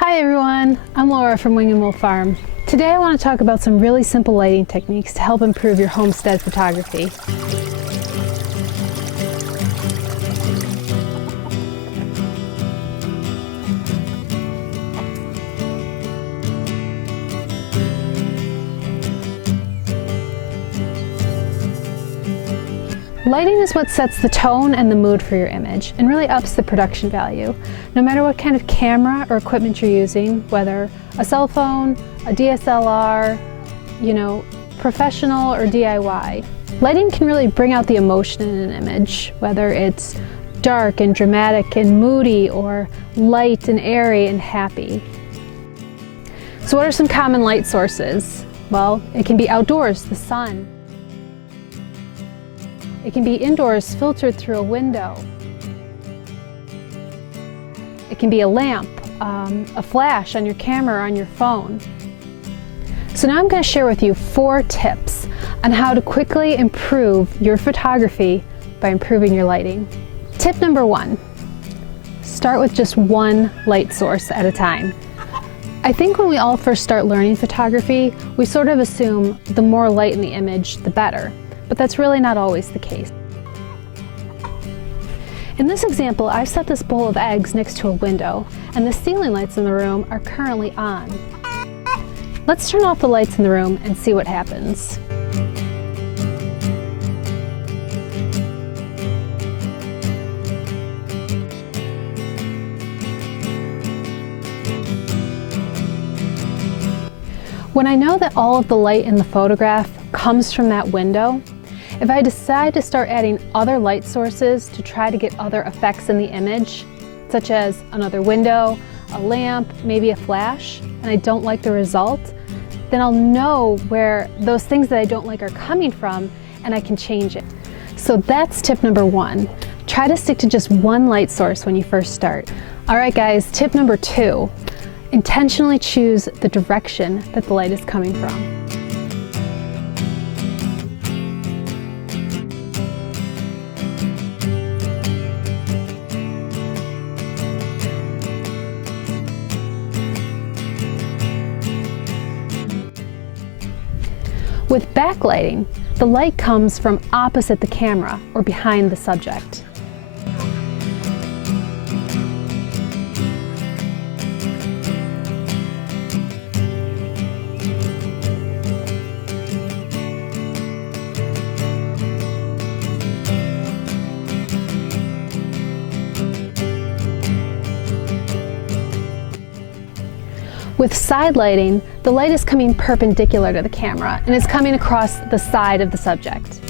Hi everyone, I'm Laura from Wing and Wolf Farm. Today I want to talk about some really simple lighting techniques to help improve your homestead photography. Lighting is what sets the tone and the mood for your image and really ups the production value. No matter what kind of camera or equipment you're using, whether a cell phone, a DSLR, professional or DIY, lighting can really bring out the emotion in an image, whether it's dark and dramatic and moody or light and airy and happy. So what are some common light sources? Well, it can be outdoors, the sun. It can be indoors, filtered through a window. It can be a lamp, a flash on your camera or on your phone. So now I'm going to share with you 4 tips on how to quickly improve your photography by improving your lighting. Tip number 1, start with just one light source at a time. I think when we all first start learning photography, we sort of assume the more light in the image, the better. But that's really not always the case. In this example, I've set this bowl of eggs next to a window, and the ceiling lights in the room are currently on. Let's turn off the lights in the room and see what happens. When I know that all of the light in the photograph comes from that window, if I decide to start adding other light sources to try to get other effects in the image, such as another window, a lamp, maybe a flash, and I don't like the result, then I'll know where those things that I don't like are coming from and I can change it. So that's tip number 1. Try to stick to just one light source when you first start. All right guys, tip number 2. Intentionally choose the direction that the light is coming from. With backlighting, the light comes from opposite the camera or behind the subject. With side lighting, the light is coming perpendicular to the camera and is coming across the side of the subject.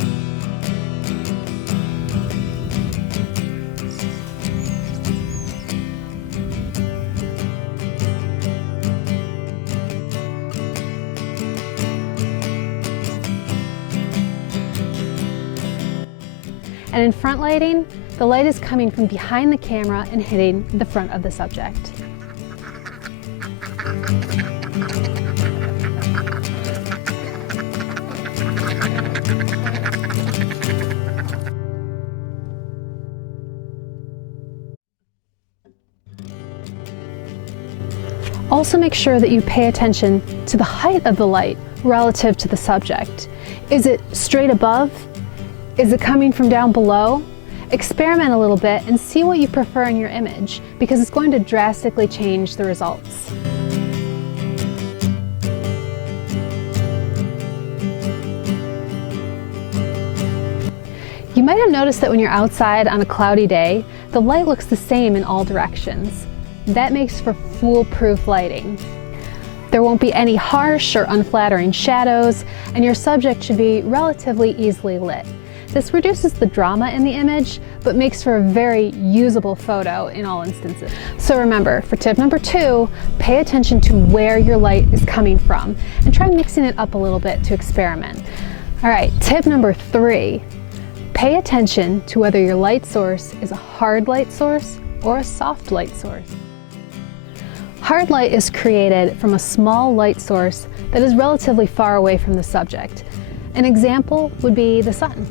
And in front lighting, the light is coming from behind the camera and hitting the front of the subject. Also make sure that you pay attention to the height of the light relative to the subject. Is it straight above? Is it coming from down below? Experiment a little bit and see what you prefer in your image, because it's going to drastically change the results. You might have noticed that when you're outside on a cloudy day, the light looks the same in all directions. That makes for foolproof lighting. There won't be any harsh or unflattering shadows, and your subject should be relatively easily lit. This reduces the drama in the image, but makes for a very usable photo in all instances. So remember, for tip number 2, pay attention to where your light is coming from, and try mixing it up a little bit to experiment. All right, tip number 3, pay attention to whether your light source is a hard light source or a soft light source. Hard light is created from a small light source that is relatively far away from the subject. An example would be the sun.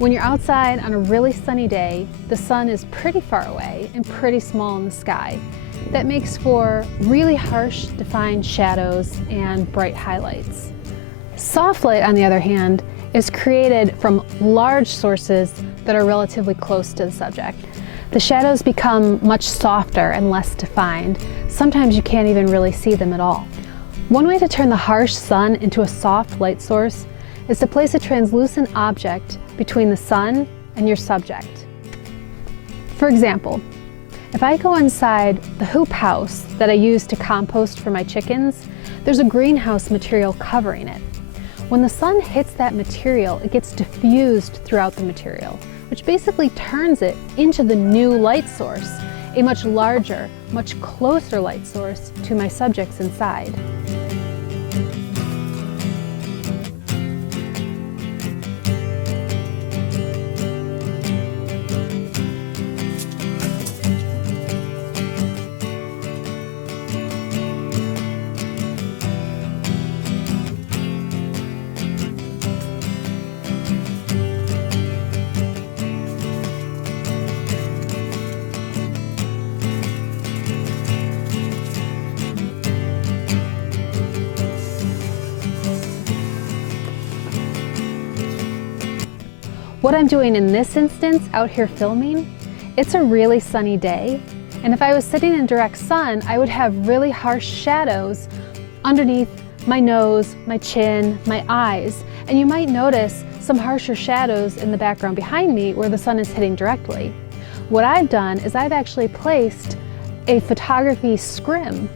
When you're outside on a really sunny day, the sun is pretty far away and pretty small in the sky. That makes for really harsh, defined shadows and bright highlights. Soft light, on the other hand, is created from large sources that are relatively close to the subject. The shadows become much softer and less defined. Sometimes you can't even really see them at all. One way to turn the harsh sun into a soft light source is to place a translucent object between the sun and your subject. For example, if I go inside the hoop house that I use to compost for my chickens, there's a greenhouse material covering it. When the sun hits that material, it gets diffused throughout the material, which basically turns it into the new light source, a much larger, much closer light source to my subjects inside. What I'm doing in this instance out here filming, it's a really sunny day, and if I was sitting in direct sun, I would have really harsh shadows underneath my nose, my chin, my eyes, and you might notice some harsher shadows in the background behind me where the sun is hitting directly. What I've done is I've actually placed a photography scrim.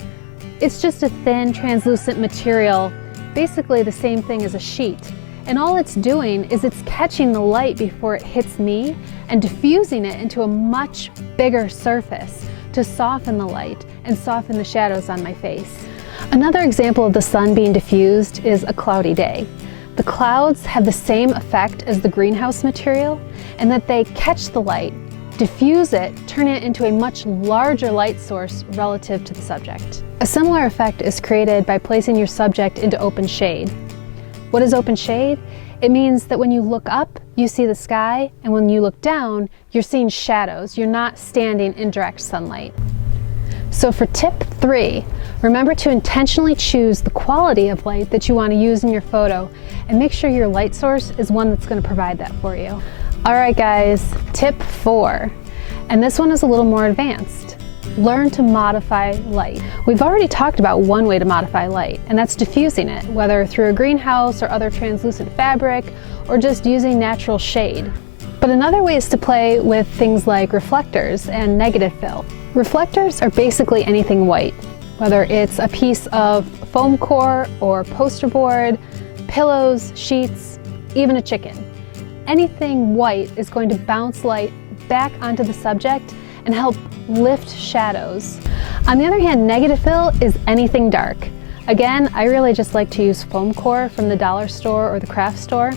It's just a thin, translucent material, basically the same thing as a sheet. And all it's doing is it's catching the light before it hits me and diffusing it into a much bigger surface to soften the light and soften the shadows on my face. Another example of the sun being diffused is a cloudy day. The clouds have the same effect as the greenhouse material in that they catch the light, diffuse it, turn it into a much larger light source relative to the subject. A similar effect is created by placing your subject into open shade. What is open shade? It means that when you look up, you see the sky, and when you look down, you're seeing shadows. You're not standing in direct sunlight. So for tip 3, remember to intentionally choose the quality of light that you want to use in your photo and make sure your light source is one that's going to provide that for you. All right guys, tip 4, and this one is a little more advanced. Learn to modify light. We've already talked about one way to modify light, and that's diffusing it, whether through a greenhouse or other translucent fabric, or just using natural shade. But another way is to play with things like reflectors and negative fill. Reflectors are basically anything white, whether it's a piece of foam core or poster board, pillows, sheets, even a chicken. Anything white is going to bounce light back onto the subject and help lift shadows. On the other hand, negative fill is anything dark. Again, I really just like to use foam core from the dollar store or the craft store.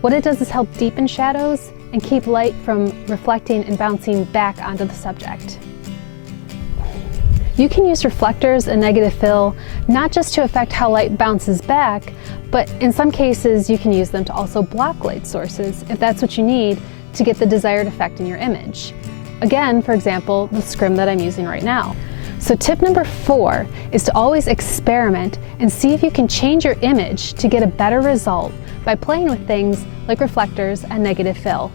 What it does is help deepen shadows and keep light from reflecting and bouncing back onto the subject. You can use reflectors and negative fill not just to affect how light bounces back, but in some cases you can use them to also block light sources if that's what you need to get the desired effect in your image. Again, for example, the scrim that I'm using right now. So tip number 4 is to always experiment and see if you can change your image to get a better result by playing with things like reflectors and negative fill.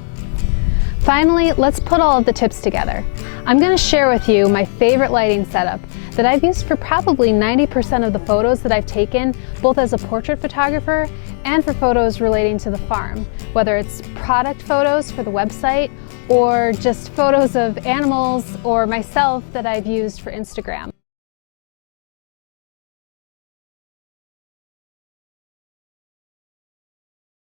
Finally, let's put all of the tips together. I'm going to share with you my favorite lighting setup that I've used for probably 90% of the photos that I've taken, both as a portrait photographer and for photos relating to the farm, whether it's product photos for the website or just photos of animals or myself that I've used for Instagram.